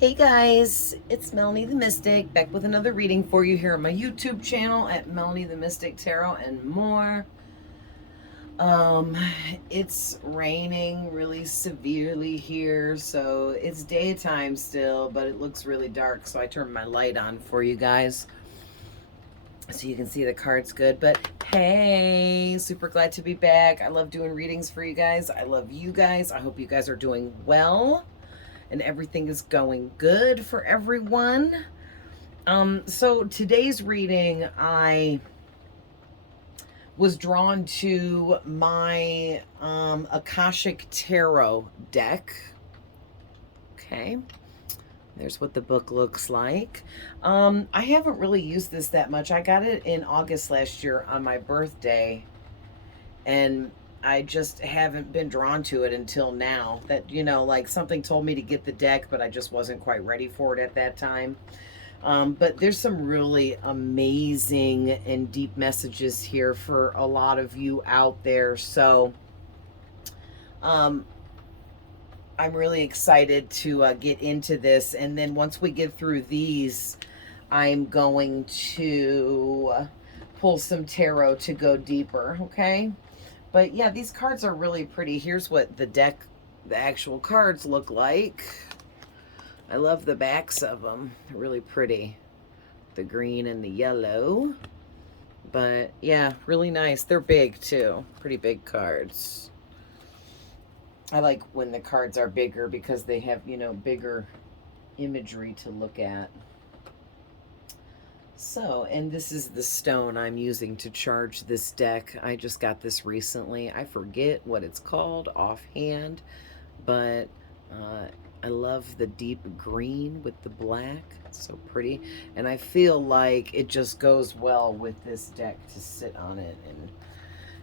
Hey guys, it's Melanie the Mystic back with another reading for you here on my YouTube channel at Melanie the Mystic Tarot and more. Um, it's raining really severely here, so it's daytime still, but it looks really dark, so I turned my light on for you guys so you can see the cards good. But hey, super glad to be back. I love doing readings for you guys. I love you guys. I hope you guys are doing well and everything is going good for everyone. So today's reading, I was drawn to my Akashic Tarot deck. Okay. There's what the book looks like. I haven't really used this that much. I got it in August last year on my birthday, and I just haven't been drawn to it until now. That, like something told me to get the deck, but I just wasn't quite ready for it at that time. But there's some really amazing and deep messages here for a lot of you out there. So I'm really excited to get into this. And then once we get through these, I'm going to pull some tarot to go deeper, okay? But yeah, these cards are really pretty. Here's what the actual cards look like. I love the backs of them. They're really pretty. The green and the yellow. But yeah, really nice. They're big too. Pretty big cards. I like when the cards are bigger because they have, bigger imagery to look at. So, and this is the stone I'm using to charge this deck. I just got this recently. I forget what it's called offhand, but I love the deep green with the black. It's so pretty. And I feel like it just goes well with this deck to sit on it and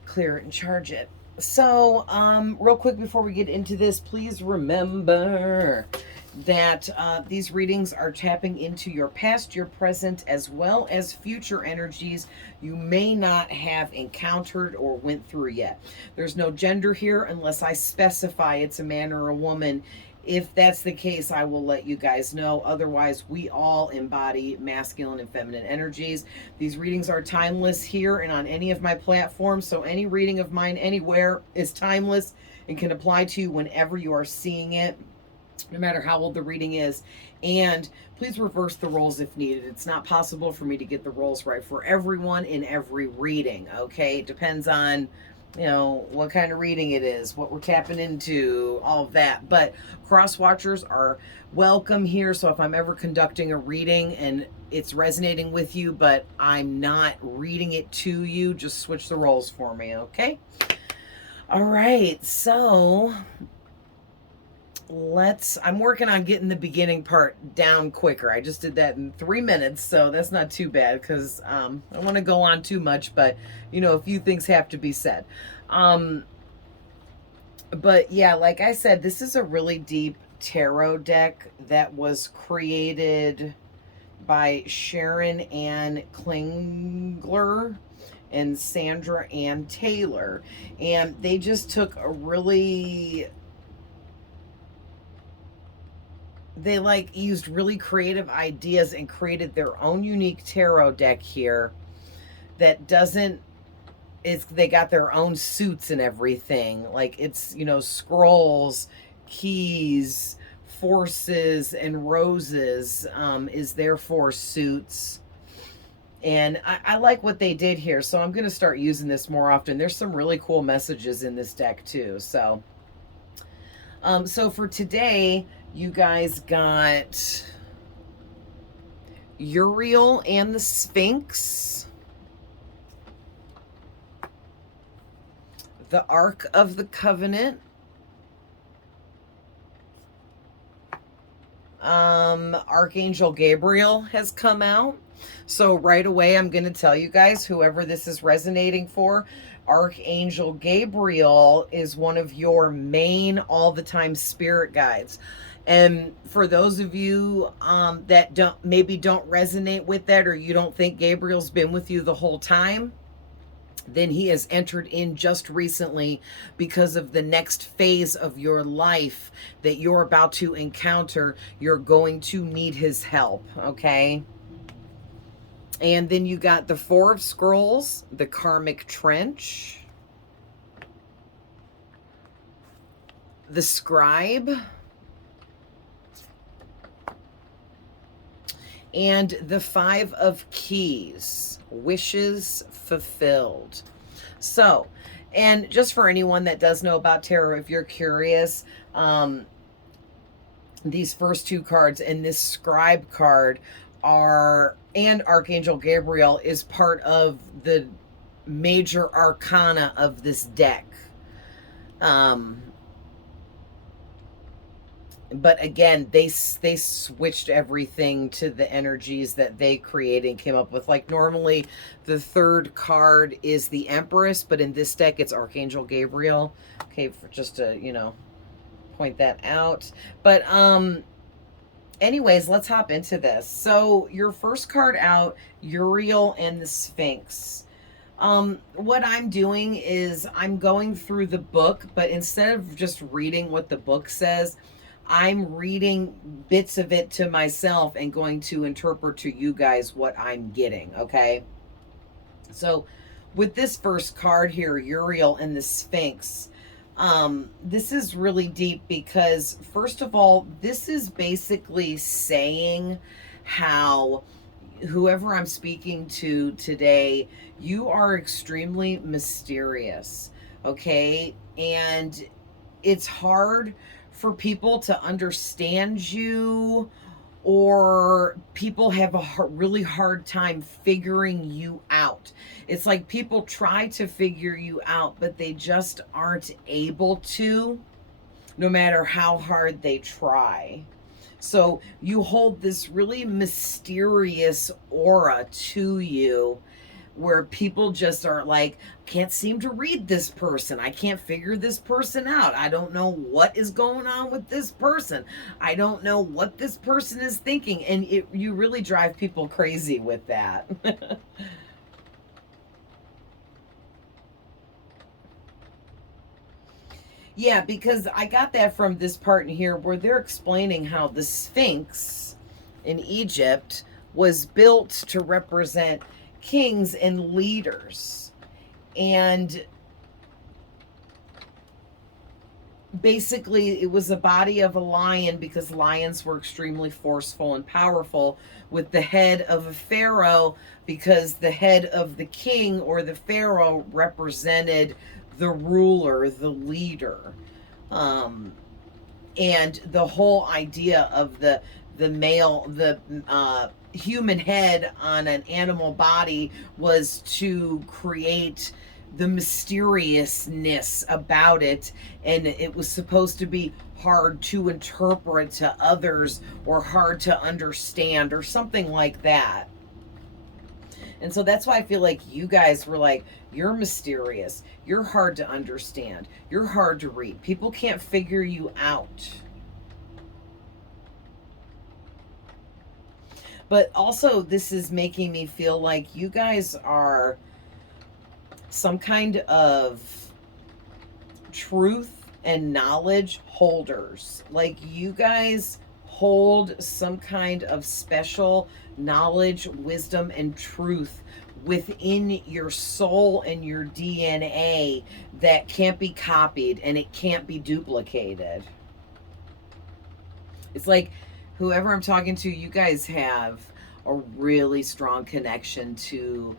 clear it and charge it. So, real quick before we get into this, please remember that these readings are tapping into your past, your present, as well as future energies you may not have encountered or went through yet. There's no gender here unless I specify it's a man or a woman. If that's the case, I will let you guys know. Otherwise, we all embody masculine and feminine energies. These readings are timeless here and on any of my platforms, so any reading of mine anywhere is timeless and can apply to you whenever you are seeing it, no matter how old the reading is. And please reverse the roles if needed. It's not possible for me to get the roles right for everyone in every reading, okay? It depends on, what kind of reading it is, what we're tapping into, all of that. But cross watchers are welcome here. So if I'm ever conducting a reading and it's resonating with you, but I'm not reading it to you, just switch the roles for me, okay? All right, so I'm working on getting the beginning part down quicker. I just did that in 3 minutes, so that's not too bad because I don't want to go on too much, but a few things have to be said. But yeah, like I said, this is a really deep tarot deck that was created by Sharon Ann Klingler and Sandra Ann Taylor, and they just took a really used really creative ideas and created their own unique tarot deck here that they got their own suits and everything. Like it's, scrolls, keys, forces, and roses is their 4 suits. And I like what they did here, so I'm going to start using this more often. There's some really cool messages in this deck too. So for today, you guys got Uriel and the Sphinx, the Ark of the Covenant, Archangel Gabriel has come out. So right away, I'm going to tell you guys, whoever this is resonating for, Archangel Gabriel is one of your main all-the-time spirit guides. And for those of you that don't resonate with that, or you don't think Gabriel's been with you the whole time, then he has entered in just recently because of the next phase of your life that you're about to encounter. You're going to need his help, okay? And then you got the Four of Scrolls, the Karmic Trench, the Scribe, and the Five of Keys, wishes fulfilled. So, and just for anyone that does know about tarot, if you're curious, these first two cards and this Scribe card are, and Archangel Gabriel is part of the major arcana of this deck. But again, they switched everything to the energies that they created and came up with. Like normally the third card is the Empress, but in this deck it's Archangel Gabriel. Okay, for just to, you know, point that out. But anyways, let's hop into this. So your first card out, Uriel and the Sphinx. What I'm doing is I'm going through the book, but instead of just reading what the book says, I'm reading bits of it to myself and going to interpret to you guys what I'm getting, okay? So with this first card here, Uriel and the Sphinx, this is really deep because, first of all, this is basically saying how whoever I'm speaking to today, you are extremely mysterious, okay? And it's hard for people to understand you, or people have a really hard time figuring you out. It's like people try to figure you out, but they just aren't able to, no matter how hard they try. So you hold this really mysterious aura to you, where people just are like, can't seem to read this person. I can't figure this person out. I don't know what is going on with this person. I don't know what this person is thinking. And you really drive people crazy with that. Yeah, because I got that from this part in here where they're explaining how the Sphinx in Egypt was built to represent kings and leaders. And basically it was a body of a lion because lions were extremely forceful and powerful, with the head of a pharaoh because the head of the king or the pharaoh represented the ruler, the leader. And the whole idea of the human head on an animal body was to create the mysteriousness about it, and it was supposed to be hard to interpret to others or hard to understand or something like that. And so that's why I feel like you guys were like, you're mysterious, you're hard to understand, you're hard to read, people can't figure you out. But also, this is making me feel like you guys are some kind of truth and knowledge holders. Like you guys hold some kind of special knowledge, wisdom, and truth within your soul and your DNA that can't be copied and it can't be duplicated. It's like whoever I'm talking to, you guys have a really strong connection to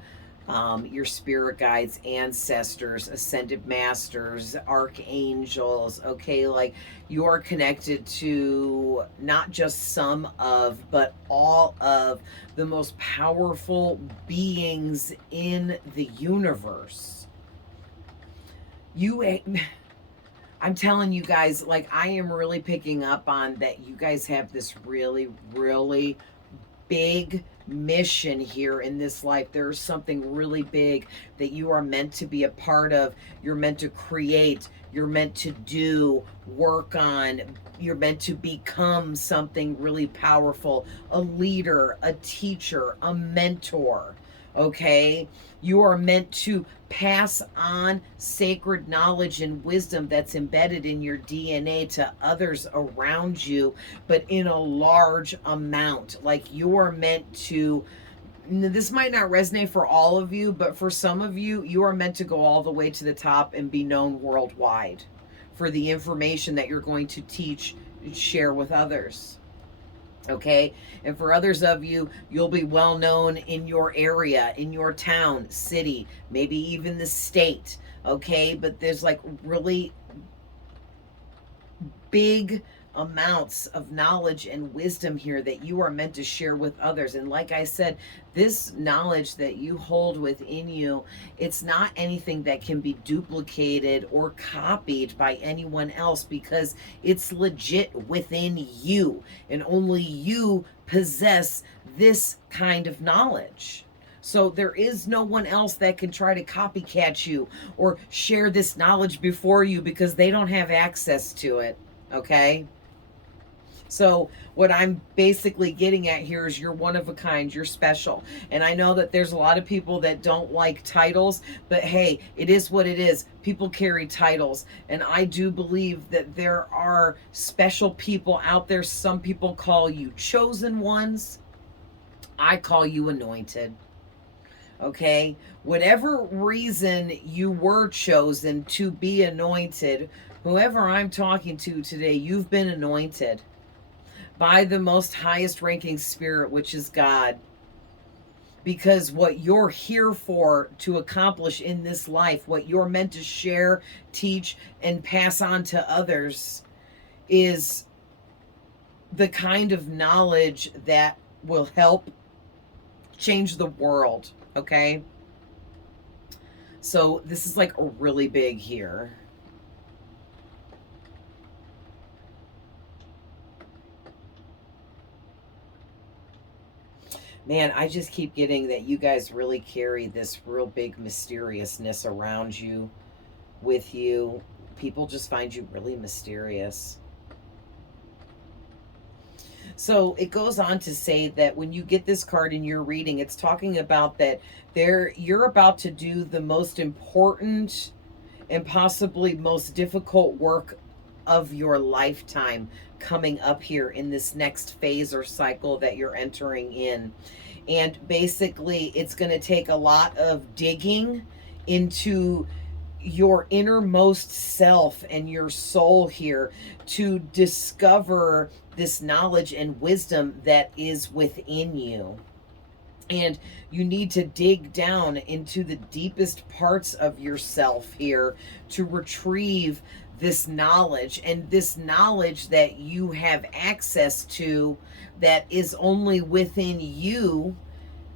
your spirit guides, ancestors, ascended masters, archangels, okay? Like you are connected to not just some of, but all of the most powerful beings in the universe. I'm telling you guys, like I am really picking up on that you guys have this really, really big mission here in this life. There's something really big that you are meant to be a part of. You're meant to create. You're meant to do, work on. You're meant to become something really powerful. A leader, a teacher, a mentor. okay? You are meant to pass on sacred knowledge and wisdom that's embedded in your DNA to others around you, but in a large amount. Like, you are meant to, this might not resonate for all of you, but for some of you, you are meant to go all the way to the top and be known worldwide for the information that you're going to teach and share with others. Okay, and for others of you, you'll be well known in your area, in your town, city, maybe even the state. Okay, but there's like really big amounts of knowledge and wisdom here that you are meant to share with others. And like I said, this knowledge that you hold within you, it's not anything that can be duplicated or copied by anyone else, because it's legit within you, and only you possess this kind of knowledge. So there is no one else that can try to copycat you or share this knowledge before you, because they don't have access to it. Okay? So what I'm basically getting at here is, you're one of a kind, you're special. And I know that there's a lot of people that don't like titles, but hey, it is what it is. People carry titles. And I do believe that there are special people out there. Some people call you chosen ones. I call you anointed. Okay? Whatever reason you were chosen to be anointed, whoever I'm talking to today, you've been anointed by the most highest ranking spirit, which is God. Because what you're here for to accomplish in this life, what you're meant to share, teach, and pass on to others, is the kind of knowledge that will help change the world. Okay? So this is like really big here. Man, I just keep getting that you guys really carry this real big mysteriousness around you, with you. People just find you really mysterious. So it goes on to say that when you get this card in your reading, it's talking about that you're about to do the most important and possibly most difficult work of your lifetime coming up here in this next phase or cycle that you're entering in. And basically, it's going to take a lot of digging into your innermost self and your soul here to discover this knowledge and wisdom that is within you. And you need to dig down into the deepest parts of yourself here to retrieve this knowledge. And this knowledge that you have access to, that is only within you,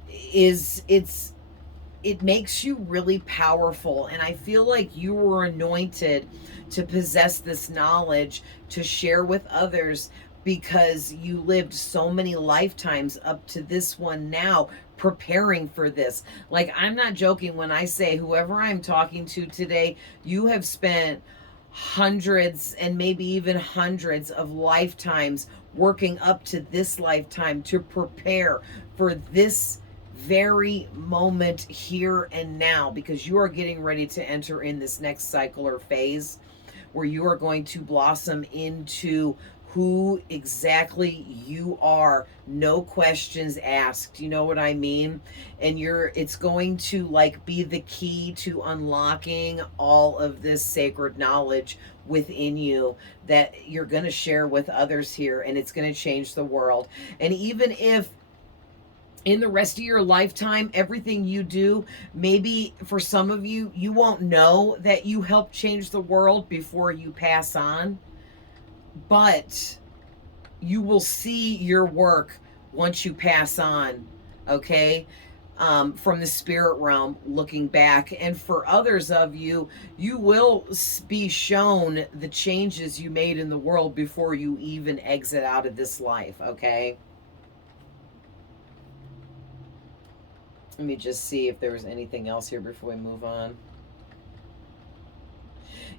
it makes you really powerful. And I feel like you were anointed to possess this knowledge to share with others, because you lived so many lifetimes up to this one now preparing for this. Like, I'm not joking when I say whoever I'm talking to today, you have spent hundreds and maybe even hundreds of lifetimes working up to this lifetime to prepare for this very moment here and now, because you are getting ready to enter in this next cycle or phase where you are going to blossom into who exactly you are, no questions asked. You know what I mean? And it's going to like be the key to unlocking all of this sacred knowledge within you that you're going to share with others here, and it's going to change the world. And even if in the rest of your lifetime, everything you do, maybe for some of you, you won't know that you helped change the world before you pass on, but you will see your work once you pass on, okay? From the spirit realm, looking back. And for others of you, you will be shown the changes you made in the world before you even exit out of this life, okay? Let me just see if there was anything else here before we move on.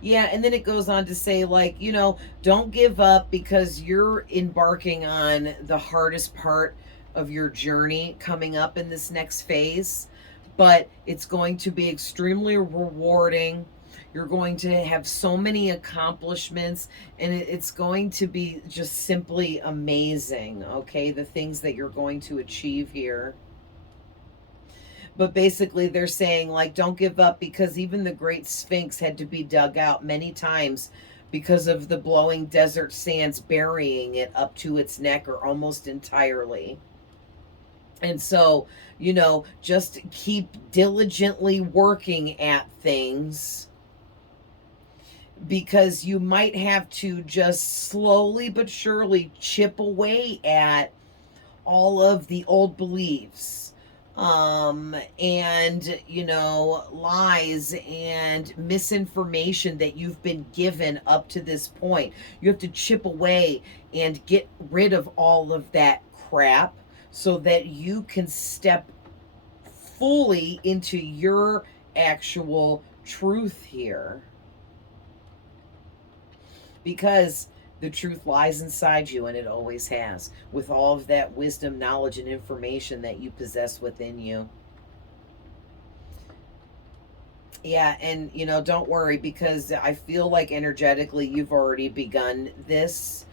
Yeah, and then it goes on to say, like, you know, don't give up, because you're embarking on the hardest part of your journey coming up in this next phase. but it's going to be extremely rewarding. You're going to have so many accomplishments, and it's going to be just simply amazing, okay? The things that you're going to achieve here. But basically, they're saying, like, don't give up, because even the great Sphinx had to be dug out many times because of the blowing desert sands burying it up to its neck or almost entirely. And so, just keep diligently working at things, because you might have to just slowly but surely chip away at all of the old beliefs, and lies and misinformation that you've been given up to this point. You have to chip away and get rid of all of that crap so that you can step fully into your actual truth here, because the truth lies inside you, and it always has, with all of that wisdom, knowledge, and information that you possess within you. Yeah, and don't worry, because I feel like energetically you've already begun this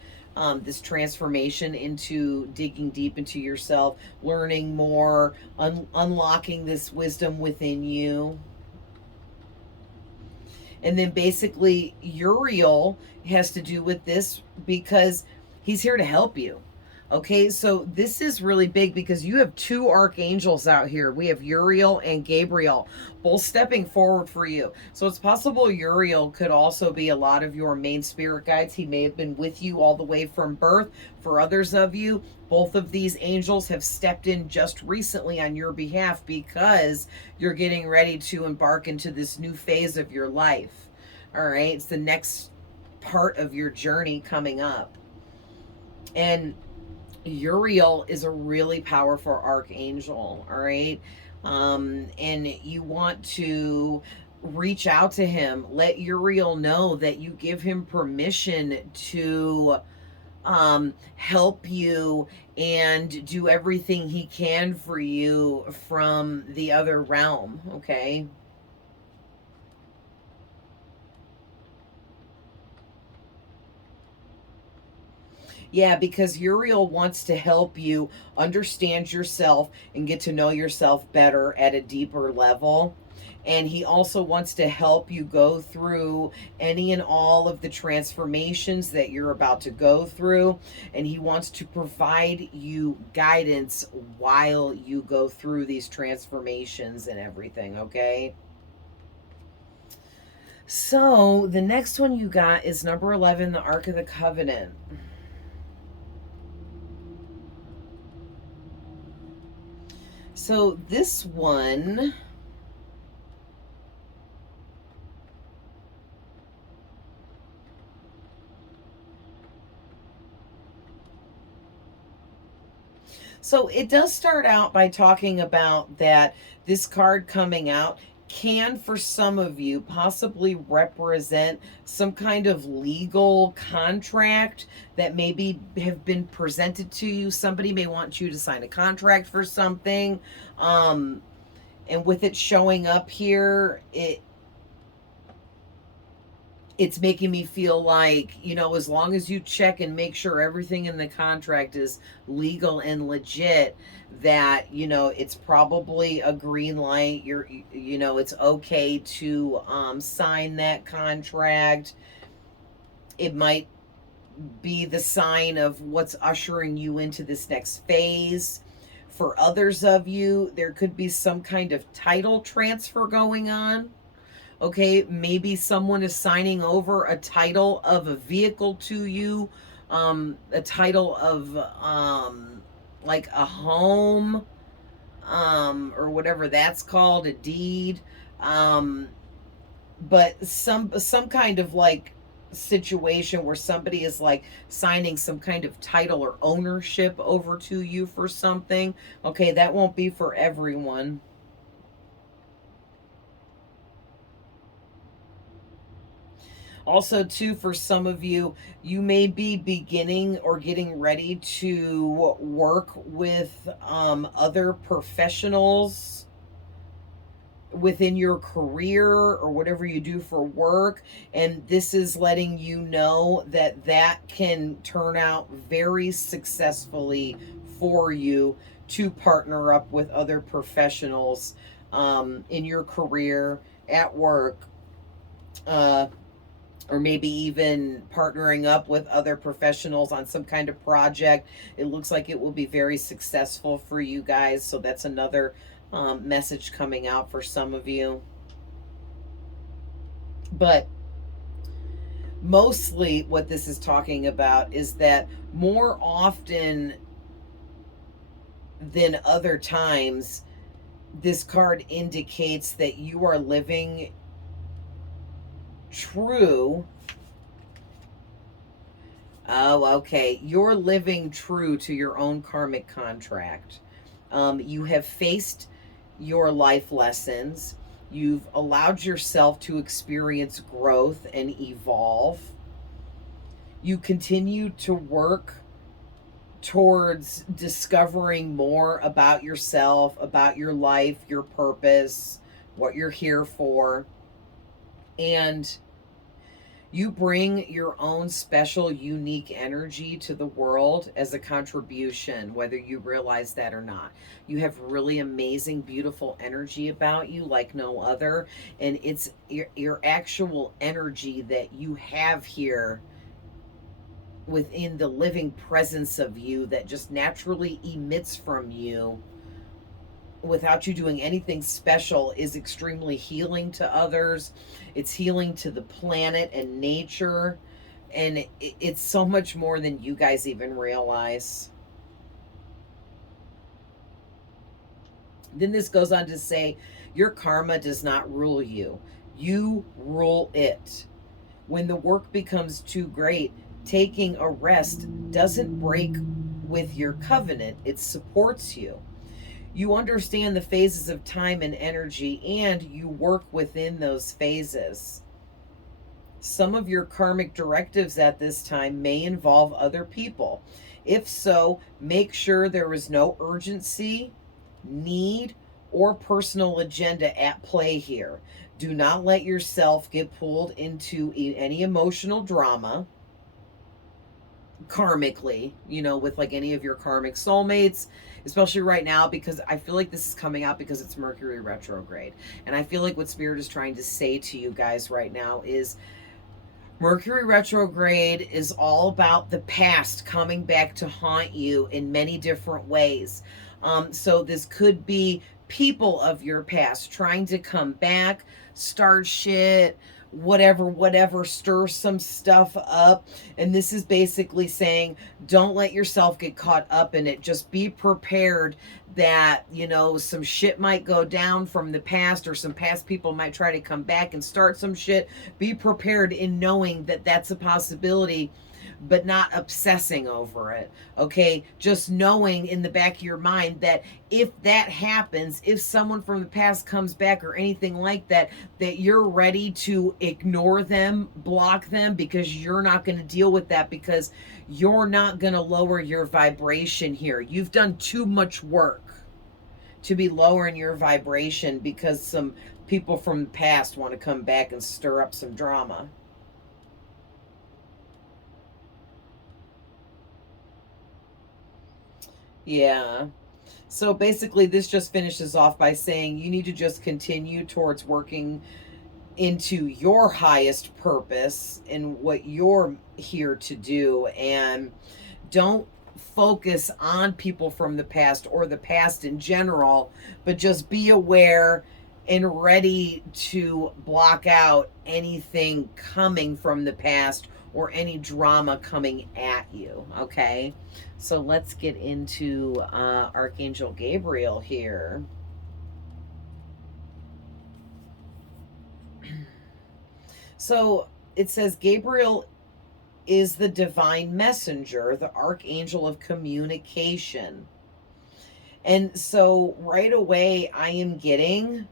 transformation into digging deep into yourself, learning more, unlocking this wisdom within you. And then basically Uriel has to do with this because he's here to help you. Okay, so this is really big because you have two archangels out here. We have Uriel and Gabriel, both stepping forward for you. So it's possible Uriel could also be a lot of your main spirit guides. He may have been with you all the way from birth. For others of you, both of these angels have stepped in just recently on your behalf because you're getting ready to embark into this new phase of your life. All right, it's the next part of your journey coming up. And Uriel is a really powerful archangel, all right? And you want to reach out to him. Let Uriel know that you give him permission to help you and do everything he can for you from the other realm, okay? Yeah, because Uriel wants to help you understand yourself and get to know yourself better at a deeper level. And he also wants to help you go through any and all of the transformations that you're about to go through. And he wants to provide you guidance while you go through these transformations and everything, okay? So the next one you got is number 11, the Ark of the Covenant. So this one, so it does start out by talking about that this card coming out can, for some of you, possibly represent some kind of legal contract that maybe have been presented to you. Somebody may want you to sign a contract for something. And with it showing up here, it's making me feel like, as long as you check and make sure everything in the contract is legal and legit, that, it's probably a green light. It's okay to sign that contract. It might be the sign of what's ushering you into this next phase. For others of you, there could be some kind of title transfer going on. Okay, maybe someone is signing over a title of a vehicle to you, a title of like a home, or whatever that's called, a deed. But some kind of like situation where somebody is like signing some kind of title or ownership over to you for something. Okay, that won't be for everyone. Also, too, for some of you, you may be beginning or getting ready to work with other professionals. within your career or whatever you do for work, and this is letting you know that that can turn out very successfully for you to partner up with other professionals in your career, at work, uh, or maybe even partnering up with other professionals on some kind of project. It looks like it will be very successful for you guys. So that's another message coming out for some of you. But mostly what this is talking about is that more often than other times, this card indicates that you are living true. Oh, okay. You're living true to your own karmic contract. You have faced your life lessons. You've allowed yourself to experience growth and evolve. You continue to work towards discovering more about yourself, about your life, your purpose, what you're here for. And you bring your own special, unique energy to the world as a contribution, whether you realize that or not. You have really amazing, beautiful energy about you like no other. And it's your actual energy that you have here within the living presence of you that just naturally emits from you without you doing anything special is extremely healing to others. It's healing to the planet and nature. And it's so much more than you guys even realize. Then this goes on to say, your karma does not rule you. You rule it. When the work becomes too great, taking a rest doesn't break with your covenant. It supports you. You understand the phases of time and energy, and you work within those phases. Some of your karmic directives at this time may involve other people. If so, make sure there is no urgency, need, or personal agenda at play here. Do not let yourself get pulled into any emotional drama karmically, with like any of your karmic soulmates, especially right now, because I feel like this is coming out because it's Mercury retrograde. And I feel like what Spirit is trying to say to you guys right now is Mercury retrograde is all about the past coming back to haunt you in many different ways. So this could be people of your past trying to come back, start shit, whatever, stir some stuff up. And this is basically saying, don't let yourself get caught up in it. Just be prepared that, some shit might go down from the past, or some past people might try to come back and start some shit. Be prepared in knowing that that's a possibility, but not obsessing over it. Okay, just knowing in the back of your mind that if that happens, if someone from the past comes back or anything like that, that you're ready to ignore them, block them, because you're not going to deal with that, because you're not going to lower your vibration here. You've done too much work to be lowering your vibration because some people from the past want to come back and stir up some drama. Yeah. So basically, this just finishes off by saying you need to just continue towards working into your highest purpose and what you're here to do. And don't focus on people from the past or the past in general, but just be aware and ready to block out anything coming from the past or any drama coming at you. Okay, so let's get into Archangel Gabriel here. So it says Gabriel is the divine messenger, the archangel of communication. And so right away I am getting,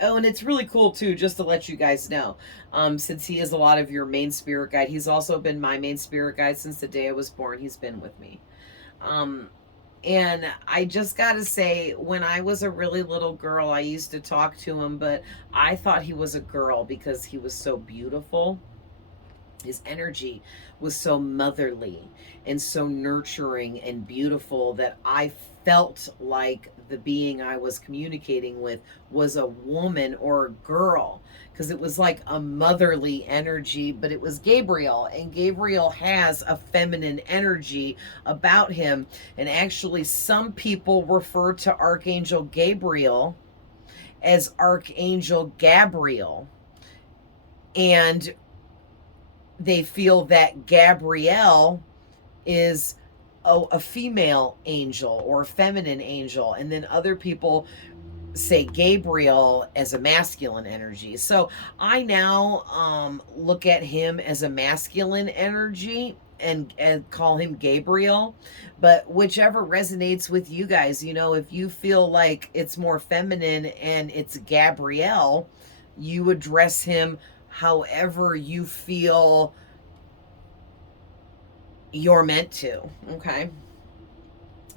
oh, and it's really cool too, just to let you guys know, since he is a lot of your main spirit guide, he's also been my main spirit guide since the day I was born. He's been with me. And I just got to say, when I was a really little girl, I used to talk to him, but I thought he was a girl because he was so beautiful. His energy was so motherly and so nurturing and beautiful that I felt like the being I was communicating with was a woman or a girl, because it was like a motherly energy, but it was Gabriel, and Gabriel has a feminine energy about him. And actually, some people refer to Archangel Gabriel as Archangel Gabriel. And they feel that Gabrielle is a female angel or a feminine angel. And then other people say Gabriel as a masculine energy. So I now look at him as a masculine energy and call him Gabriel. But whichever resonates with you guys, you know, if you feel like it's more feminine and it's Gabrielle, you address him however you feel you're meant to. Okay.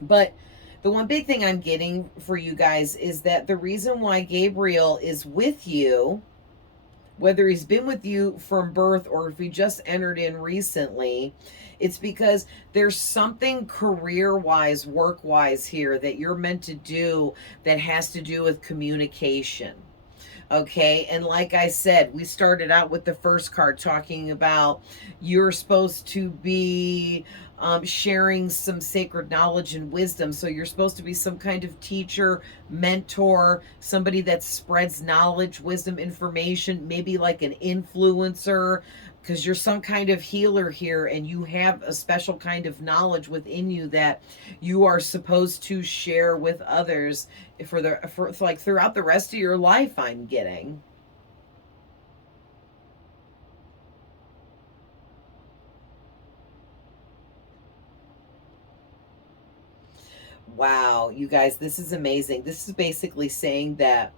But the one big thing I'm getting for you guys is that the reason why Gabriel is with you, whether he's been with you from birth or if he just entered in recently, it's because there's something career wise, work wise here that you're meant to do that has to do with communication. Okay. And like I said, we started out with the first card talking about you're supposed to be sharing some sacred knowledge and wisdom. So you're supposed to be some kind of teacher, mentor, somebody that spreads knowledge, wisdom, information, maybe like an influencer, because you're some kind of healer here and you have a special kind of knowledge within you that you are supposed to share with others for like throughout the rest of your life. I'm getting. Wow, you guys, this is amazing. This is basically saying that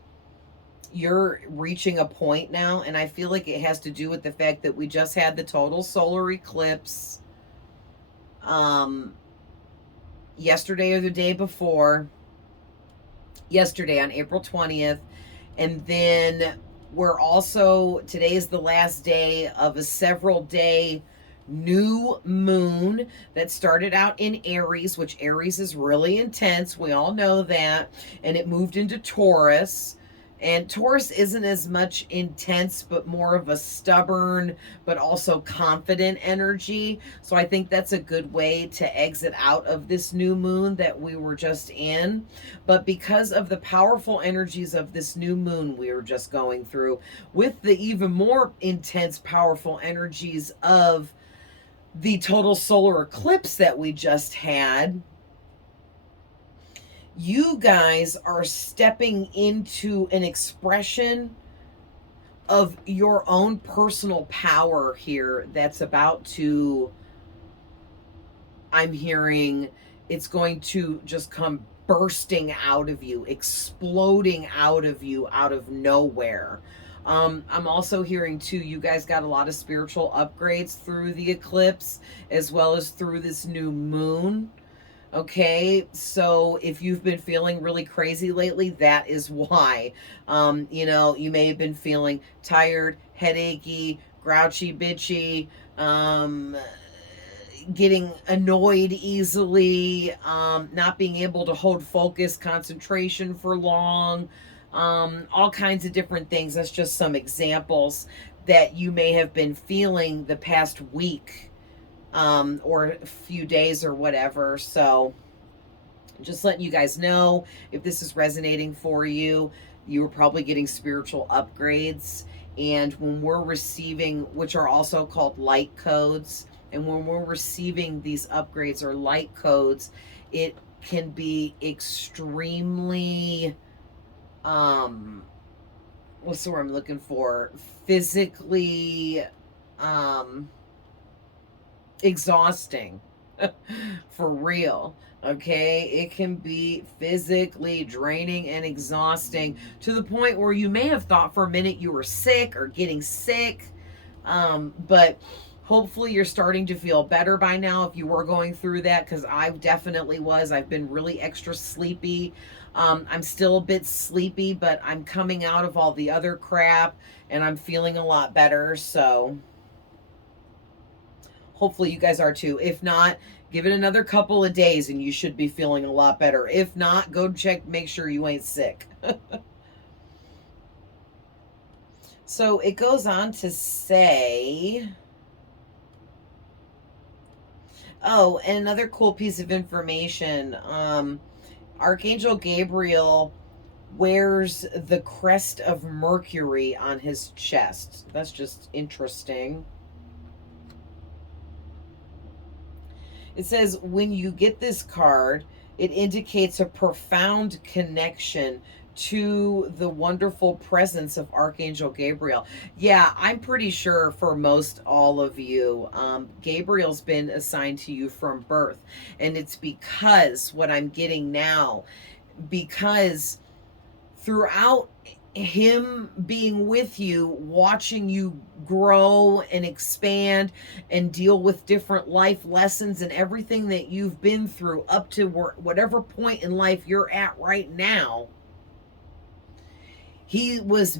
you're reaching a point now, and I feel like it has to do with the fact that we just had the total solar eclipse um yesterday or the day before, yesterday on April 20th. And then we're also, today is the last day of a several day new moon that started out in Aries, which Aries is really intense. We all know that. And it moved into Taurus. And Taurus isn't as much intense, but more of a stubborn, but also confident energy. So I think that's a good way to exit out of this new moon that we were just in. But because of the powerful energies of this new moon we were just going through, with the even more intense, powerful energies of the total solar eclipse that we just had, you guys are stepping into an expression of your own personal power here that's about to, I'm hearing, it's going to just come bursting out of you, exploding out of you, out of nowhere. I'm also hearing too, you guys got a lot of spiritual upgrades through the eclipse as well as through this new moon. Okay, so if you've been feeling really crazy lately, that is why. You know, you may have been feeling tired, headachy, grouchy, bitchy, getting annoyed easily, not being able to hold focus, concentration for long, all kinds of different things. That's just some examples that you may have been feeling the past week, or a few days or whatever. So just letting you guys know, if this is resonating for you, you are probably getting spiritual upgrades. And when we're receiving, which are also called light codes, and when we're receiving these upgrades or light codes, it can be extremely, what's the word I'm looking for? Physically, um, exhausting. For real. Okay, it can be physically draining and exhausting to the point where you may have thought for a minute you were sick or getting sick, but Hopefully you're starting to feel better by now if you were going through that, because I definitely was. I've been really extra sleepy. I'm still a bit sleepy, but I'm coming out of all the other crap and I'm feeling a lot better. So hopefully you guys are too. If not, give it another couple of days and you should be feeling a lot better. If not, go check, make sure you ain't sick. So it goes on to say, oh, and another cool piece of information. Archangel Gabriel wears the crest of Mercury on his chest. That's just interesting. It says, when you get this card, it indicates a profound connection to the wonderful presence of Archangel Gabriel. Yeah, I'm pretty sure for most all of you, Gabriel's been assigned to you from birth. And it's because what I'm getting now, because throughout him being with you, watching you grow and expand and deal with different life lessons and everything that you've been through up to whatever point in life you're at right now, he was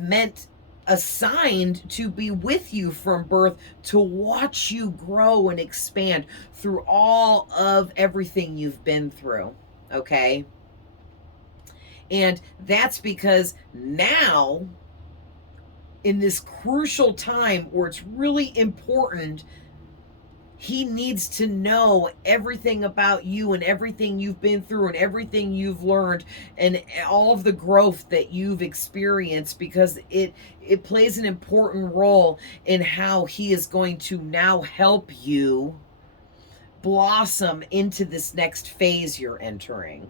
assigned to be with you from birth, to watch you grow and expand through all of everything you've been through. Okay? And that's because now, in this crucial time where it's really important, he needs to know everything about you and everything you've been through and everything you've learned and all of the growth that you've experienced, because it plays an important role in how he is going to now help you blossom into this next phase you're entering.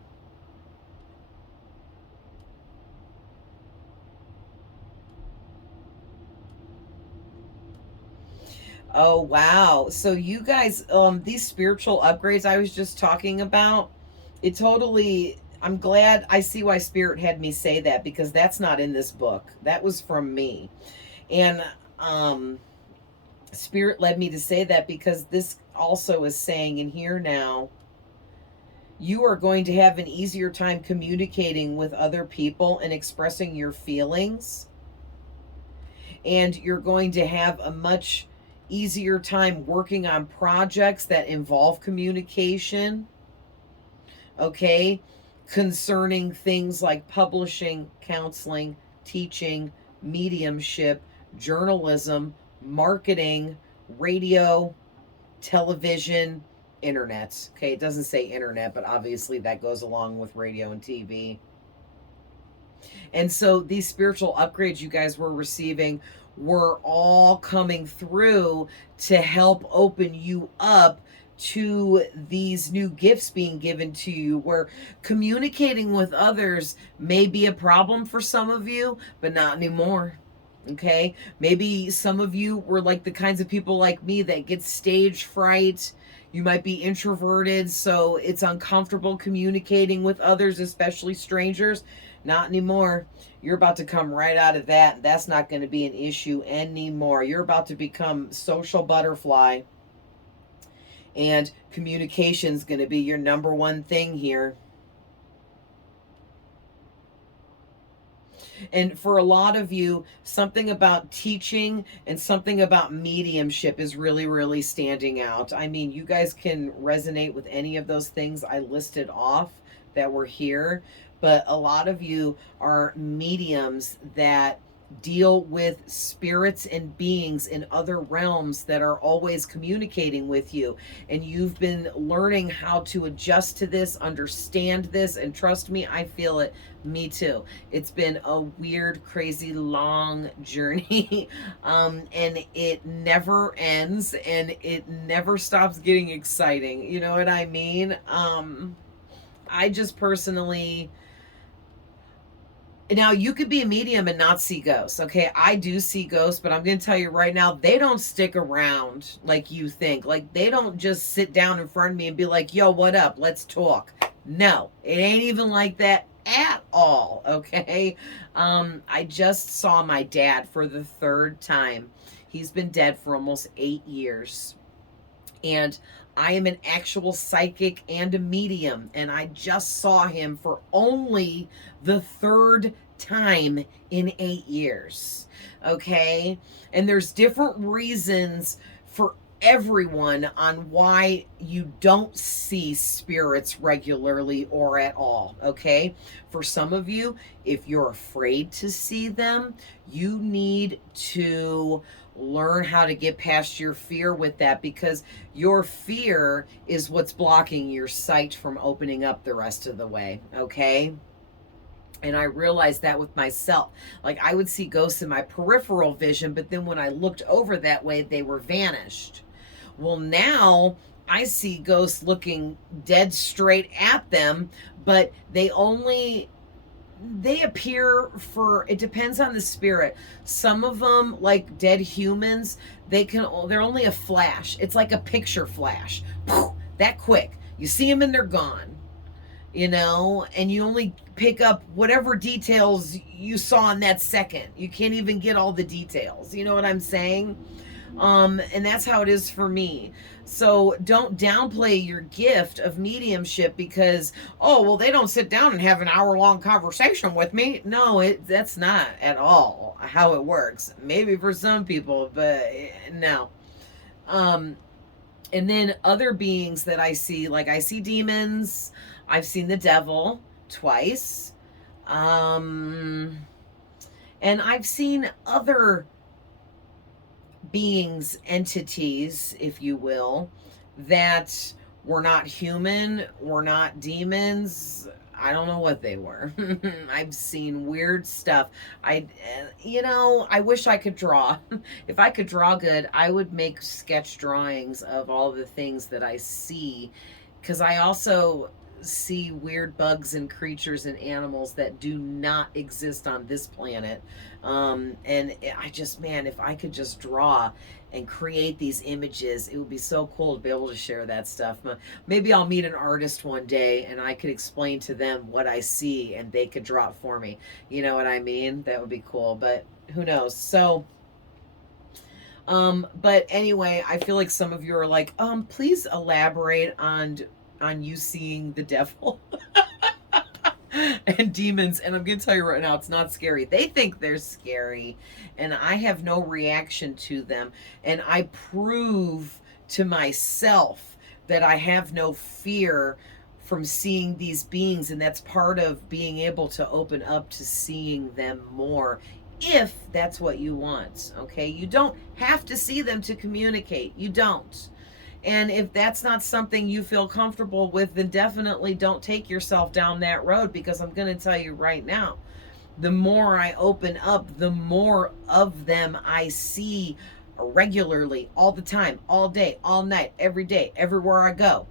Oh, wow. So you guys, these spiritual upgrades I was just talking about, it totally, I'm glad, I see why Spirit had me say that, because that's not in this book. That was from me. And Spirit led me to say that because this also is saying in here now, you are going to have an easier time communicating with other people and expressing your feelings. And you're going to have a much easier time working on projects that involve communication, okay, concerning things like publishing, counseling, teaching, mediumship, journalism, marketing, radio, television, internet. Okay, it doesn't say internet, but obviously that goes along with radio and TV. And so these spiritual upgrades you guys were receiving were all coming through to help open you up to these new gifts being given to you, where communicating with others may be a problem for some of you, but not anymore. Okay, maybe some of you were like the kinds of people like me that get stage fright. You might be introverted, so it's uncomfortable communicating with others, especially strangers. Not anymore. You're about to come right out of that. That's not going to be an issue anymore. You're about to become social butterfly, and communication's going to be your number one thing here. And for a lot of you, something about teaching and something about mediumship is really, really standing out. I mean, you guys can resonate with any of those things I listed off that were here, but a lot of you are mediums that deal with spirits and beings in other realms that are always communicating with you, and you've been learning how to adjust to this, understand this, and trust me, I feel it. Me too. It's been a weird, crazy, long journey, and it never ends, and it never stops getting exciting. You know what I mean? I just personally, now you could be a medium and not see ghosts. Okay, I do see ghosts, but I'm going to tell you right now, they don't stick around like you think. Like, they don't just sit down in front of me and be like, yo, what up? Let's talk. No, it ain't even like that at all. Okay. I just saw my dad for the third time. He's been dead for almost 8 years. And I am an actual psychic and a medium, and I just saw him for only the third time in 8 years. Okay? And there's different reasons for everyone on why you don't see spirits regularly or at all. Okay? For some of you, if you're afraid to see them, you need to learn how to get past your fear with that, because your fear is what's blocking your sight from opening up the rest of the way. Okay? And I realized that with myself. Like, I would see ghosts in my peripheral vision, but then when I looked over that way, they were vanished. Well, now I see ghosts looking dead straight at them, but they appear for, it depends on the spirit. Some of them, like dead humans, they're only a flash. It's like a picture flash. That quick. You see them and they're gone. And you only pick up whatever details you saw in that second. You can't even get all the details. You know what I'm saying? And that's how it is for me. So don't downplay your gift of mediumship because, oh, well, they don't sit down and have an hour-long conversation with me. No, that's not at all how it works. Maybe for some people, but no. And then other beings that I see, like I see demons. I've seen the devil twice. And I've seen other beings, entities, if you will, that were not human, were not demons. I don't know what they were. I've seen weird stuff. I wish I could draw. If I could draw good, I would make sketch drawings of all the things that I see, because I also see weird bugs and creatures and animals that do not exist on this planet. And I just, man, if I could just draw and create these images, it would be so cool to be able to share that stuff. Maybe I'll meet an artist one day and I could explain to them what I see and they could draw it for me. You know what I mean? That would be cool, but who knows? So, but anyway, I feel like some of you are like, please elaborate on you seeing the devil and demons. And I'm going to tell you right now, it's not scary. They think they're scary, and I have no reaction to them. And I prove to myself that I have no fear from seeing these beings, and that's part of being able to open up to seeing them more, if that's what you want. Okay? You don't have to see them to communicate. You don't. And if that's not something you feel comfortable with, then definitely don't take yourself down that road, because I'm going to tell you right now, the more I open up, the more of them I see regularly, all the time, all day, all night, every day, everywhere I go.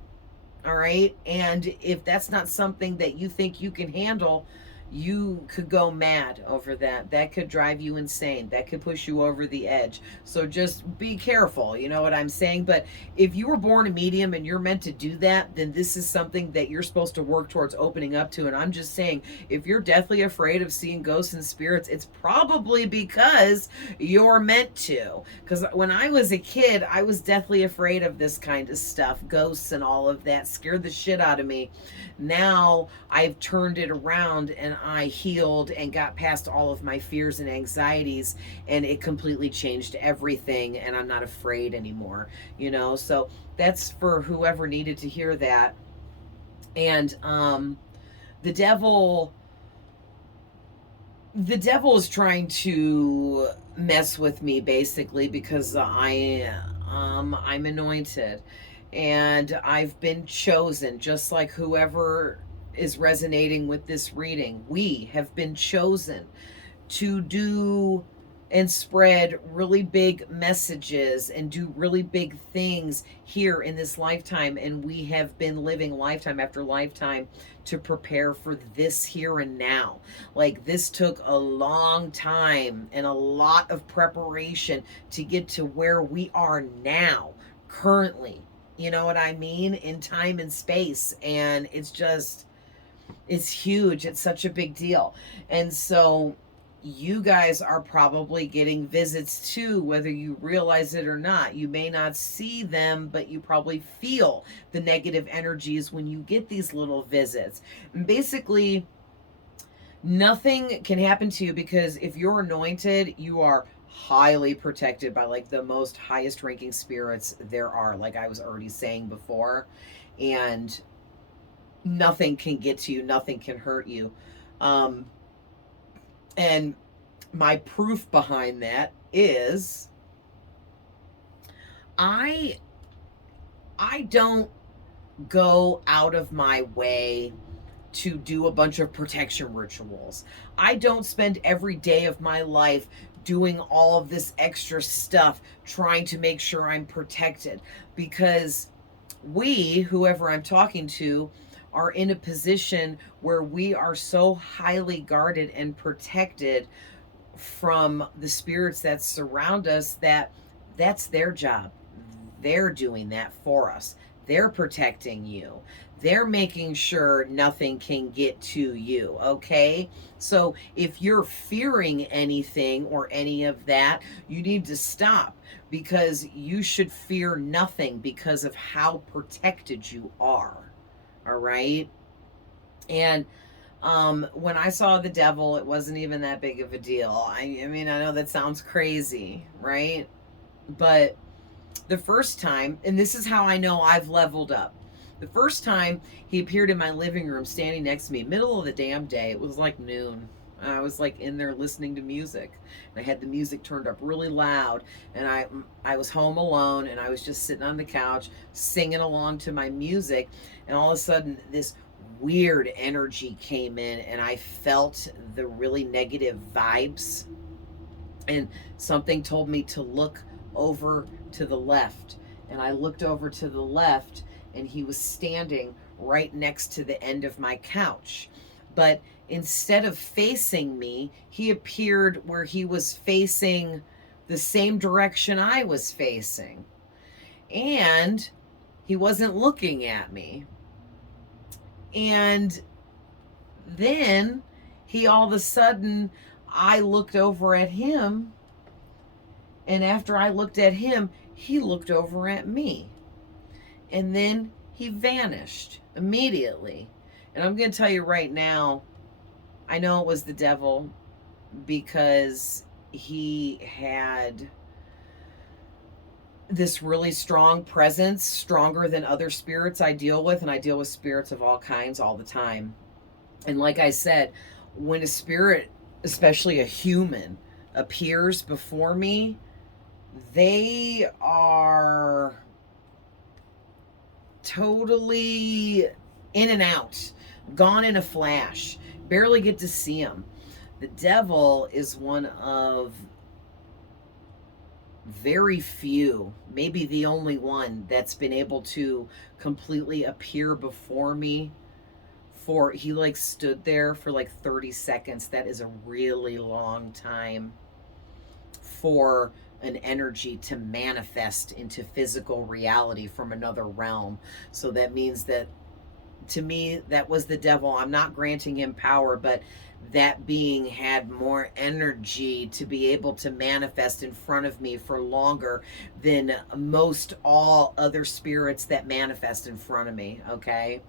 All right? And if that's not something that you think you can handle, you could go mad over that. That could drive you insane. That could push you over the edge. So just be careful, you know what I'm saying? But if you were born a medium and you're meant to do that, then this is something that you're supposed to work towards opening up to. And I'm just saying, if you're deathly afraid of seeing ghosts and spirits, it's probably because you're meant to. Because when I was a kid, I was deathly afraid of this kind of stuff. Ghosts and all of that scared the shit out of me. Now I've turned it around and I healed and got past all of my fears and anxieties, and it completely changed everything, and I'm not afraid anymore, so that's for whoever needed to hear that. And the devil is trying to mess with me, basically, because I'm anointed and I've been chosen, just like whoever is resonating with this reading. We have been chosen to do and spread really big messages and do really big things here in this lifetime. And we have been living lifetime after lifetime to prepare for this here and now. Like, this took a long time and a lot of preparation to get to where we are now, currently. You know what I mean? In time and space. And it's huge. It's such a big deal. And so you guys are probably getting visits too, whether you realize it or not. You may not see them, but you probably feel the negative energies when you get these little visits. And basically, nothing can happen to you because if you're anointed, you are highly protected by like the most highest ranking spirits there are, like I was already saying before. And nothing can get to you, nothing can hurt you. And my proof behind that is I I don't go out of my way to do a bunch of protection rituals. I don't spend every day of my life doing all of this extra stuff trying to make sure I'm protected, because we, whoever I'm talking to, are in a position where we are so highly guarded and protected from the spirits that surround us that that's their job. They're doing that for us. They're protecting you. They're making sure nothing can get to you, okay? So if you're fearing anything or any of that, you need to stop, because you should fear nothing because of how protected you are, all right? And when I saw the devil, it wasn't even that big of a deal. I mean, I know that sounds crazy, right? But the first time, and this is how I know I've leveled up. The first time he appeared in my living room standing next to me, middle of the damn day. It was like noon. I was like in there listening to music. And I had the music turned up really loud, and I was home alone, and I was just sitting on the couch singing along to my music, and all of a sudden this weird energy came in, and I felt the really negative vibes, and something told me to look over to the left. And I looked over to the left, and he was standing right next to the end of my couch. But instead of facing me, he appeared where he was facing the same direction I was facing. And he wasn't looking at me. And then he all of a sudden, I looked over at him, and after I looked at him, he looked over at me. And then he vanished immediately. And I'm going to tell you right now, I know it was the devil, because he had this really strong presence, stronger than other spirits I deal with. And I deal with spirits of all kinds all the time. And like I said, when a spirit, especially a human, appears before me, they are totally in and out, gone in a flash, barely get to see them. The devil is one of very few, maybe the only one, that's been able to completely appear before me. He like stood there for like 30 seconds. That is a really long time for an energy to manifest into physical reality from another realm. So that means that, to me, that was the devil. I'm not granting him power, but that being had more energy to be able to manifest in front of me for longer than most all other spirits that manifest in front of me, okay?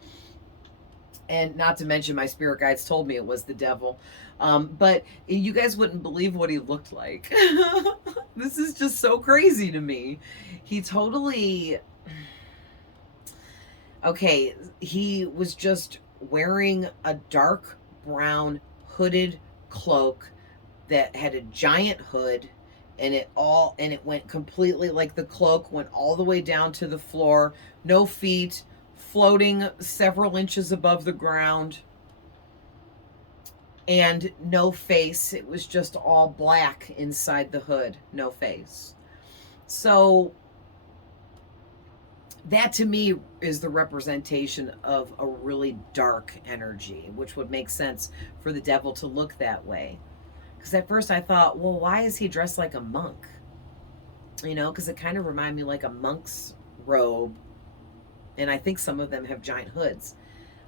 And not to mention, my spirit guides told me it was the devil. But you guys wouldn't believe what he looked like. This is just so crazy to me. He totally... Okay, he was just wearing a dark brown hooded cloak that had a giant hood, and it went completely, like, the cloak went all the way down to the floor, no feet, floating several inches above the ground, and no face. It was just all black inside the hood, no face. So that to me is the representation of a really dark energy, which would make sense for the devil to look that way. Because at first I thought, well, why is he dressed like a monk? You know, because it kind of reminded me like a monk's robe. And I think some of them have giant hoods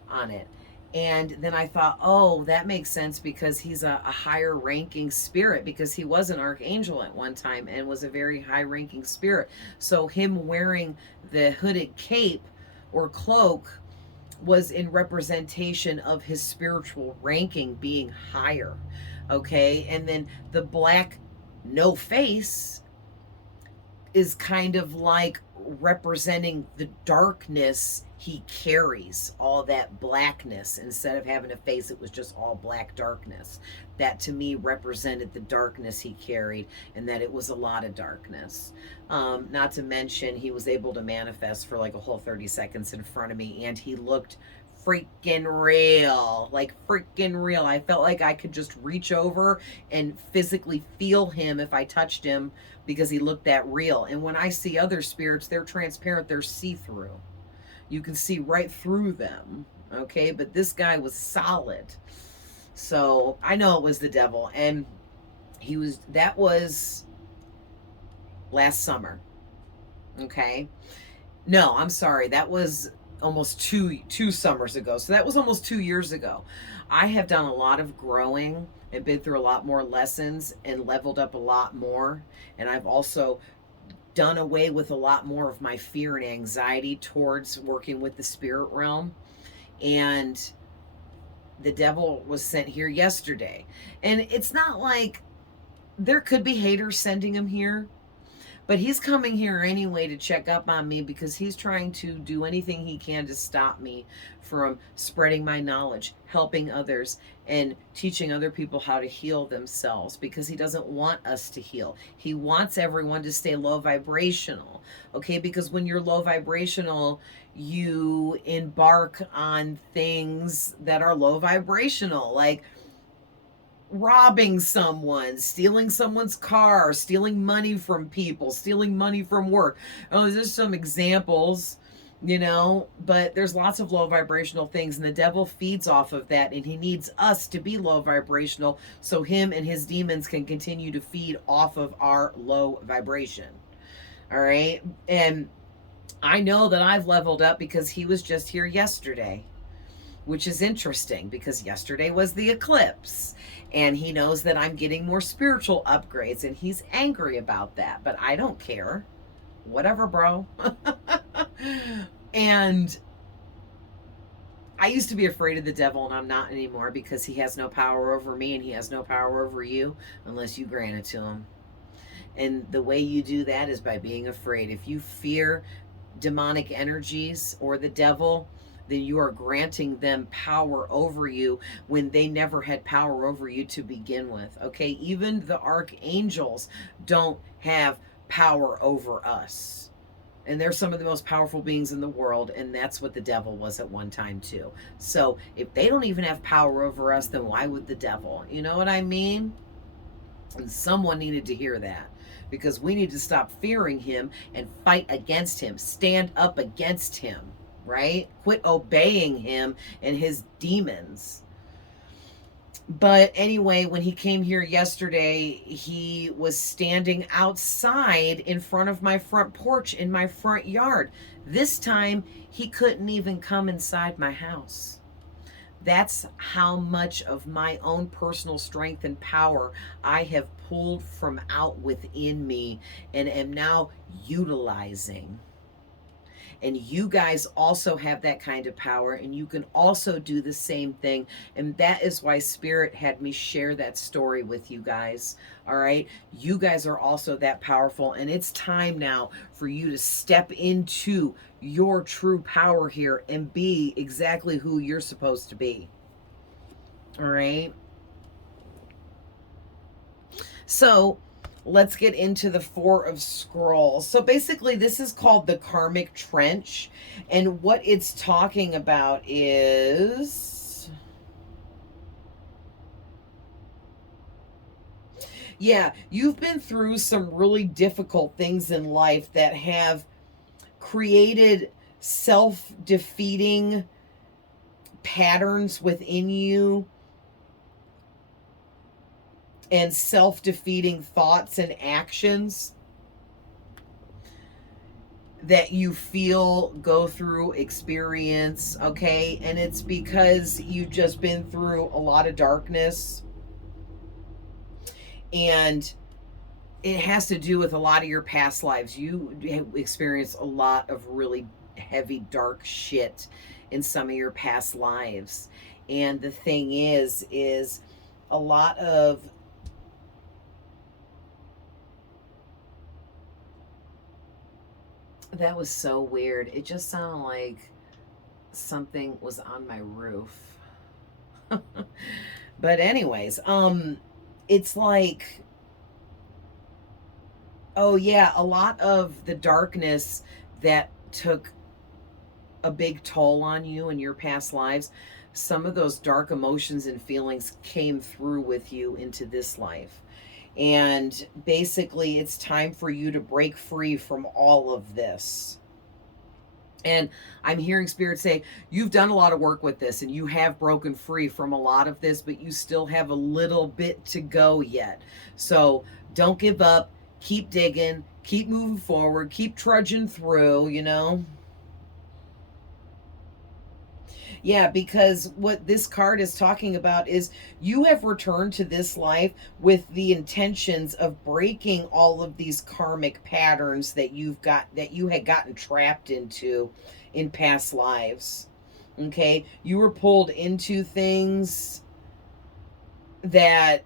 on it. And then I thought, oh, that makes sense because he's a higher ranking spirit, because he was an archangel at one time and was a very high ranking spirit. So him wearing the hooded cape or cloak was in representation of his spiritual ranking being higher. Okay. And then the black no face is kind of like representing the darkness he carries, all that blackness. Instead of having a face, it was just all black darkness. That to me represented the darkness he carried, and that it was a lot of darkness. Not to mention, he was able to manifest for like a whole 30 seconds in front of me, and he looked freaking real, like freaking real. I felt like I could just reach over and physically feel him if I touched him, because he looked that real. And when I see other spirits, they're transparent, they're see-through. You can see right through them. Okay, but this guy was solid. So I know it was the devil. And that was last summer. Okay. No, I'm sorry. That was almost two summers ago. So that was almost 2 years ago. I have done a lot of growing and been through a lot more lessons and leveled up a lot more. And I've also done away with a lot more of my fear and anxiety towards working with the spirit realm. And the devil was sent here yesterday. And it's not like there could be haters sending him here, but he's coming here anyway to check up on me, because he's trying to do anything he can to stop me from spreading my knowledge, helping others, and teaching other people how to heal themselves, because he doesn't want us to heal. He wants everyone to stay low vibrational, okay? Because when you're low vibrational, you embark on things that are low vibrational, like robbing someone, stealing someone's car, stealing money from people, stealing money from work. Oh, there's some examples, but there's lots of low vibrational things, and the devil feeds off of that, and he needs us to be low vibrational so him and his demons can continue to feed off of our low vibration. All right? And I know that I've leveled up because he was just here yesterday, which is interesting because yesterday was the eclipse, and he knows that I'm getting more spiritual upgrades, and he's angry about that, but I don't care. Whatever, bro. And I used to be afraid of the devil, and I'm not anymore, because he has no power over me and he has no power over you unless you grant it to him. And the way you do that is by being afraid. If you fear demonic energies or the devil, then you are granting them power over you when they never had power over you to begin with. Okay, even the archangels don't have power over us. And they're some of the most powerful beings in the world, and that's what the devil was at one time too. So if they don't even have power over us, then why would the devil? You know what I mean? And someone needed to hear that, because we need to stop fearing him and fight against him, stand up against him, right? Quit obeying him and his demons. But anyway, when he came here yesterday, he was standing outside in front of my front porch in my front yard. This time, he couldn't even come inside my house. That's how much of my own personal strength and power I have pulled from out within me and am now utilizing. And you guys also have that kind of power, and you can also do the same thing. And that is why Spirit had me share that story with you guys. All right. You guys are also that powerful, and it's time now for you to step into your true power here and be exactly who you're supposed to be. All right. So let's get into the Four of Scrolls. So basically, this is called the Karmic Trench. And what it's talking about is, yeah, you've been through some really difficult things in life that have created self-defeating patterns within you and self-defeating thoughts and actions that you feel, go through, experience, okay? And it's because you've just been through a lot of darkness, and it has to do with a lot of your past lives. You experienced a lot of really heavy, dark shit in some of your past lives. And the thing is a lot of that was so weird. It just sounded like something was on my roof. But anyways, it's like, oh yeah, a lot of the darkness that took a big toll on you in your past lives, some of those dark emotions and feelings came through with you into this life. And basically, it's time for you to break free from all of this. And I'm hearing Spirit say, you've done a lot of work with this and you have broken free from a lot of this, but you still have a little bit to go yet. So don't give up. Keep digging. Keep moving forward. Keep trudging through, you know? Yeah, because what this card is talking about is you have returned to this life with the intentions of breaking all of these karmic patterns that you had gotten trapped into in past lives. Okay? You were pulled into things that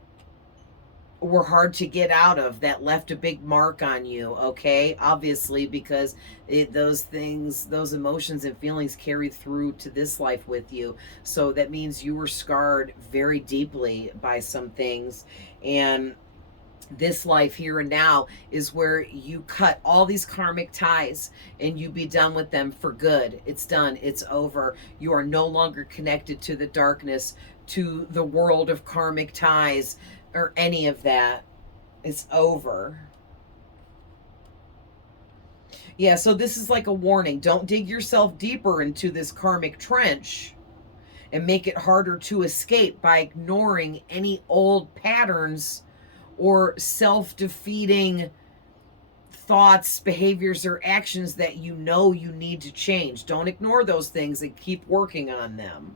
were hard to get out of, that left a big mark on you, okay? Obviously, because those things, those emotions and feelings carried through to this life with you. So that means you were scarred very deeply by some things. And this life here and now is where you cut all these karmic ties and you be done with them for good. It's done. It's over. You are no longer connected to the darkness, to the world of karmic ties, or any of that. It's over. Yeah, so this is like a warning. Don't dig yourself deeper into this karmic trench and make it harder to escape by ignoring any old patterns or self-defeating thoughts, behaviors, or actions that you know you need to change. Don't ignore those things and keep working on them.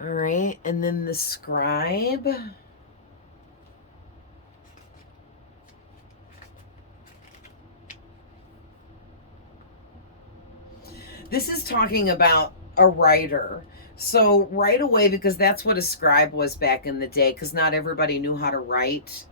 All right, and then the scribe. This is talking about a writer. So right away, because that's what a scribe was back in the day, because not everybody knew how to write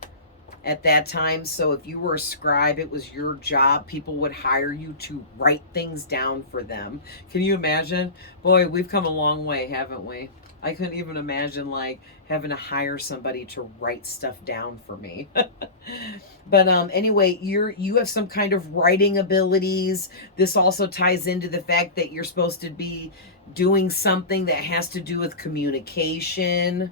at that time. So if you were a scribe, it was your job. People would hire you to write things down for them. Can you imagine? Boy, we've come a long way, haven't we? I couldn't even imagine like having to hire somebody to write stuff down for me. But anyway, you have some kind of writing abilities. This also ties into the fact that you're supposed to be doing something that has to do with communication.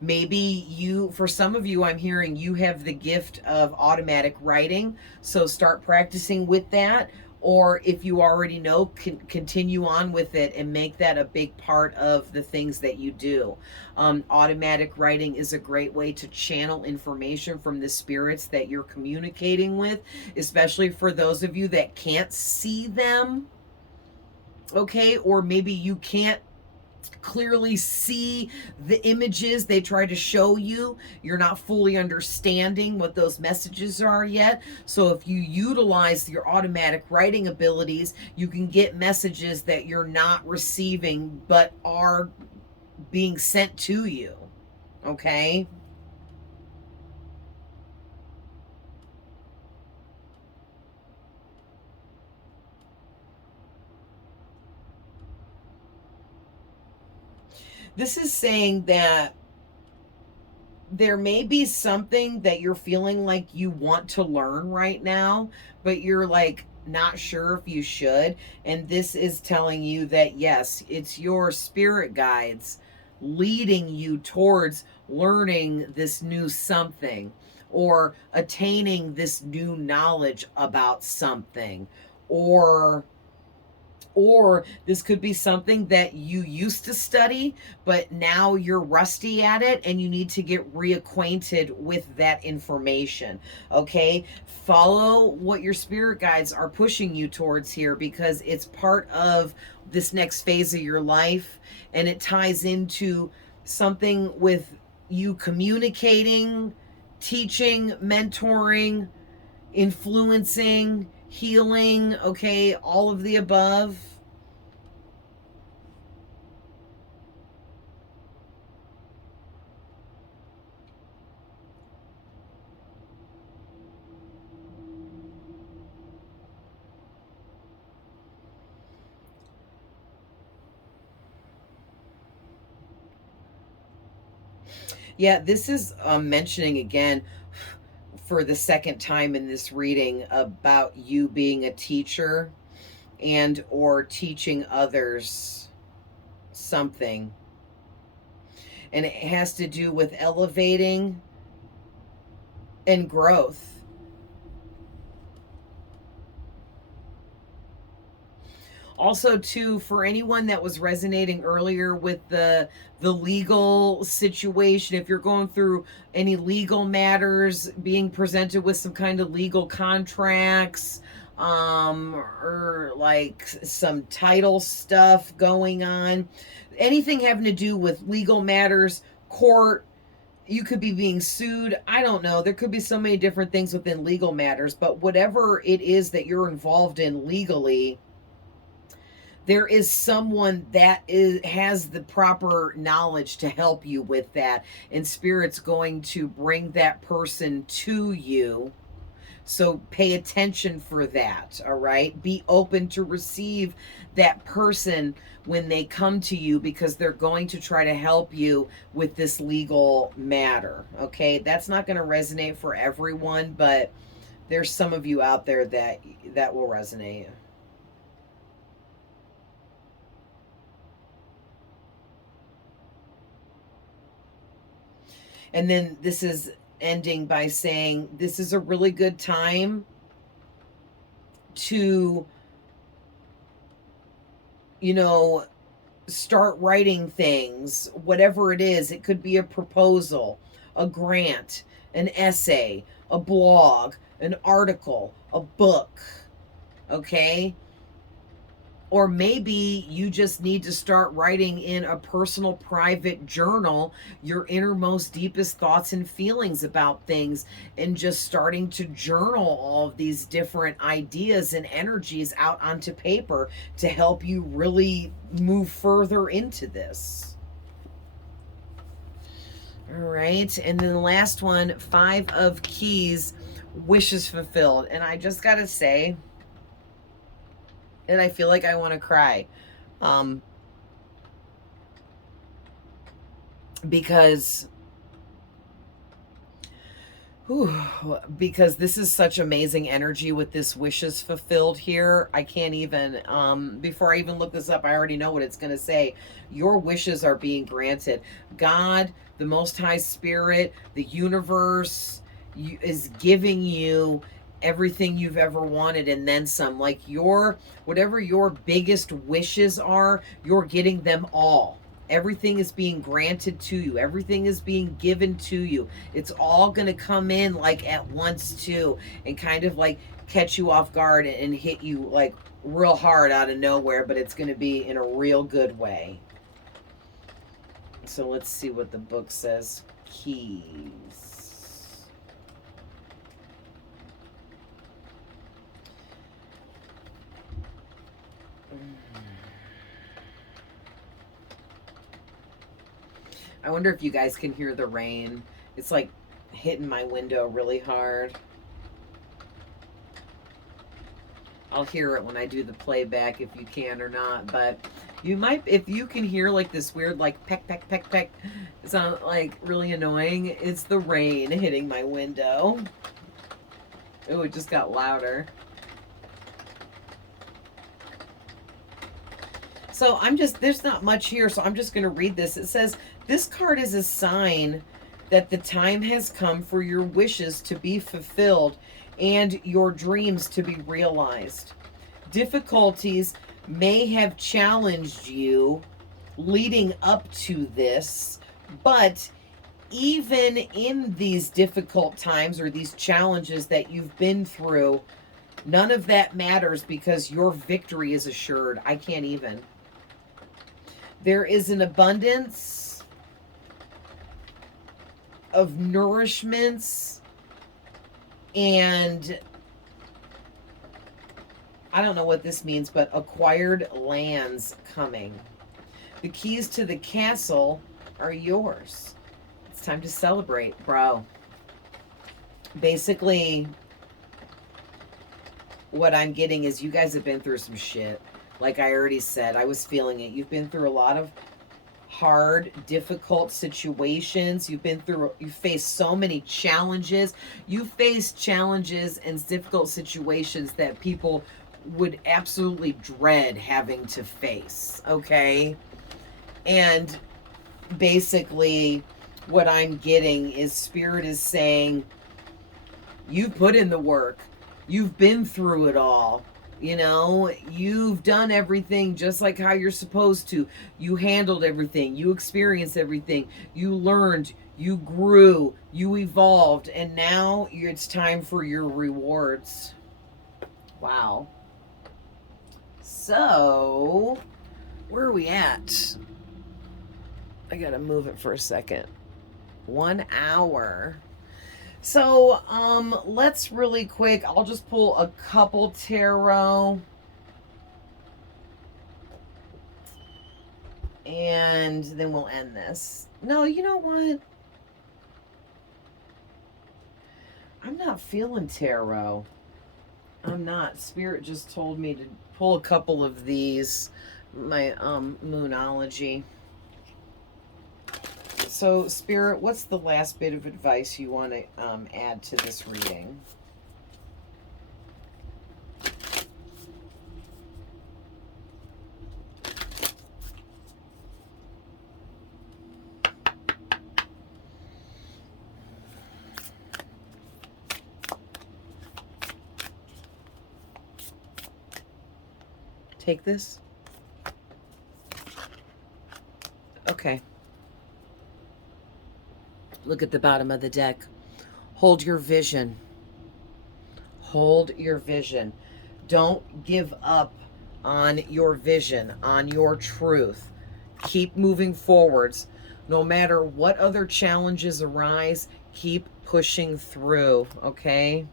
Maybe you, for some of you, I'm hearing you have the gift of automatic writing, so start practicing with that. Or if you already know, continue on with it and make that a big part of the things that you do. Automatic writing is a great way to channel information from the spirits that you're communicating with, especially for those of you that can't see them, okay? Or maybe you can't clearly see the images they try to show you. You're not fully understanding what those messages are yet. So if you utilize your automatic writing abilities, you can get messages that you're not receiving but are being sent to you. Okay? This is saying that there may be something that you're feeling like you want to learn right now, but you're like not sure if you should. And this is telling you that yes, it's your spirit guides leading you towards learning this new something or attaining this new knowledge about something, or Or this could be something that you used to study, but now you're rusty at it and you need to get reacquainted with that information. Okay? Follow what your spirit guides are pushing you towards here, because it's part of this next phase of your life, and it ties into something with you communicating, teaching, mentoring, influencing, healing, okay, all of the above. Yeah, this is mentioning again for the second time in this reading about you being a teacher and or teaching others something. And it has to do with elevating and growth. Also, too, for anyone that was resonating earlier with the legal situation, if you're going through any legal matters, being presented with some kind of legal contracts, or like some title stuff going on, anything having to do with legal matters, court, you could be being sued. I don't know. There could be so many different things within legal matters, but whatever it is that you're involved in legally, there is someone that has the proper knowledge to help you with that, and spirit's going to bring that person to you. So pay attention for that. All right, be open to receive that person when they come to you, because they're going to try to help you with this legal matter. Okay, that's not going to resonate for everyone, but there's some of you out there that will resonate. And then this is ending by saying this is a really good time to, you know, start writing things, whatever it is. It could be a proposal, a grant, an essay, a blog, an article, a book. Okay? Or maybe you just need to start writing in a personal, private journal your innermost, deepest thoughts and feelings about things, and just starting to journal all of these different ideas and energies out onto paper to help you really move further into this. All right. And then the last one, 5 of Keys, wishes fulfilled. And I just got to say, and I feel like I want to cry. Because because this is such amazing energy with this wishes fulfilled here. I can't even, before I even look this up, I already know what it's going to say. Your wishes are being granted. God, the Most High Spirit, the universe is giving you everything you've ever wanted and then some. Like whatever your biggest wishes are, you're getting them all. Everything is being granted to you. Everything is being given to you. It's all going to come in like at once too, and kind of like catch you off guard and hit you like real hard out of nowhere, but it's going to be in a real good way. So let's see what the book says. Keys. I wonder if you guys can hear the rain. It's like hitting my window really hard. I'll hear it when I do the playback, if you can or not, but you might, if you can hear like this weird like peck peck peck peck, it's not like really annoying. It's the rain hitting my window. Oh, it just got louder. So there's not much here, so I'm just going to read this. It says, this card is a sign that the time has come for your wishes to be fulfilled and your dreams to be realized. Difficulties may have challenged you leading up to this, but even in these difficult times or these challenges that you've been through, none of that matters because your victory is assured. I can't even. There is an abundance of nourishments and I don't know what this means, but acquired lands coming. The keys to the castle are yours. It's time to celebrate, bro. Basically, what I'm getting is you guys have been through some shit. Like I already said, I was feeling it. You've been through a lot of hard, difficult situations. You've faced so many challenges. You faced challenges and difficult situations that people would absolutely dread having to face, okay? And basically, what I'm getting is Spirit is saying, you've put in the work. You've been through it all. You know, you've done everything just like how you're supposed to. You handled everything. You experienced everything. You learned. You grew. You evolved. And now it's time for your rewards. Wow. So, where are we at? I gotta move it for a second. 1 hour. So, let's really quick, I'll just pull a couple tarot. And then we'll end this. No, you know what? I'm not feeling tarot. I'm not. Spirit just told me to pull a couple of these, my Moonology. So, Spirit, what's the last bit of advice you want to add to this reading? Take this? Okay. Look at the bottom of the deck. Hold your vision. Hold your vision. Don't give up on your vision, on your truth. Keep moving forwards. No matter what other challenges arise, keep pushing through, okay?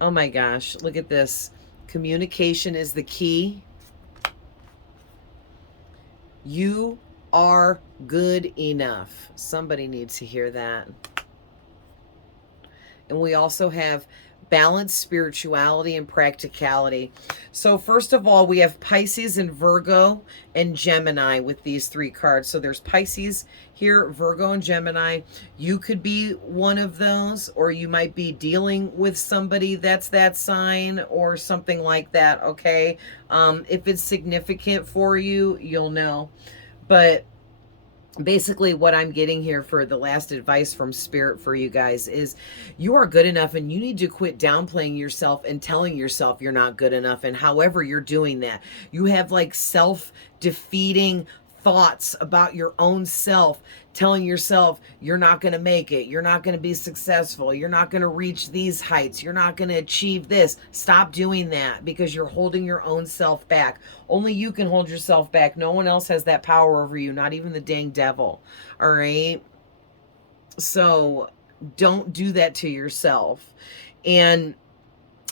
Oh my gosh, look at this. Communication is the key. You are good enough. Somebody needs to hear that. And we also have balanced spirituality and practicality. So first of all, we have Pisces and Virgo and Gemini with these three cards. So there's Pisces here, Virgo and Gemini. You could be one of those, or you might be dealing with somebody that's that sign or something like that, okay? If it's significant for you, you'll know. But basically what I'm getting here for the last advice from Spirit for you guys is you are good enough, and you need to quit downplaying yourself and telling yourself you're not good enough. And however you're doing that, you have like self-defeating thoughts about your own self, telling yourself you're not going to make it, you're not going to be successful, you're not going to reach these heights, you're not going to achieve this. Stop doing that, because you're holding your own self back. Only you can hold yourself back. No one else has that power over you, not even the dang devil. All right? So don't do that to yourself. And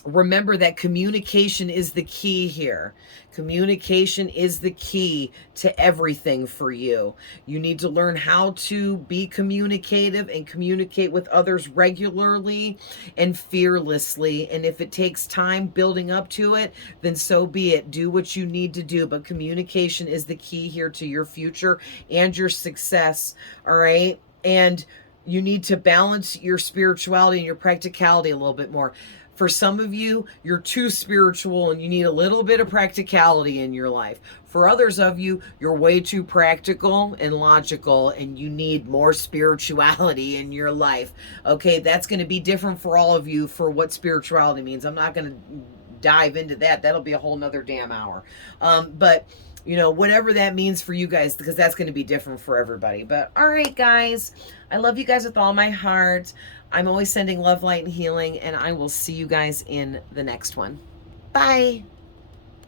remember that communication is the key here. Communication is the key to everything for you. You need to learn how to be communicative and communicate with others regularly and fearlessly. And if it takes time building up to it, then so be it. Do what you need to do. But communication is the key here to your future and your success. All right? And you need to balance your spirituality and your practicality a little bit more. For some of you, you're too spiritual and you need a little bit of practicality in your life. For others of you, you're way too practical and logical and you need more spirituality in your life. Okay, that's going to be different for all of you for what spirituality means. I'm not going to dive into that. That'll be a whole nother damn hour. But you know, whatever that means for you guys, because that's going to be different for everybody. But all right, guys, I love you guys with all my heart. I'm always sending love, light, and healing, and I will see you guys in the next one. Bye.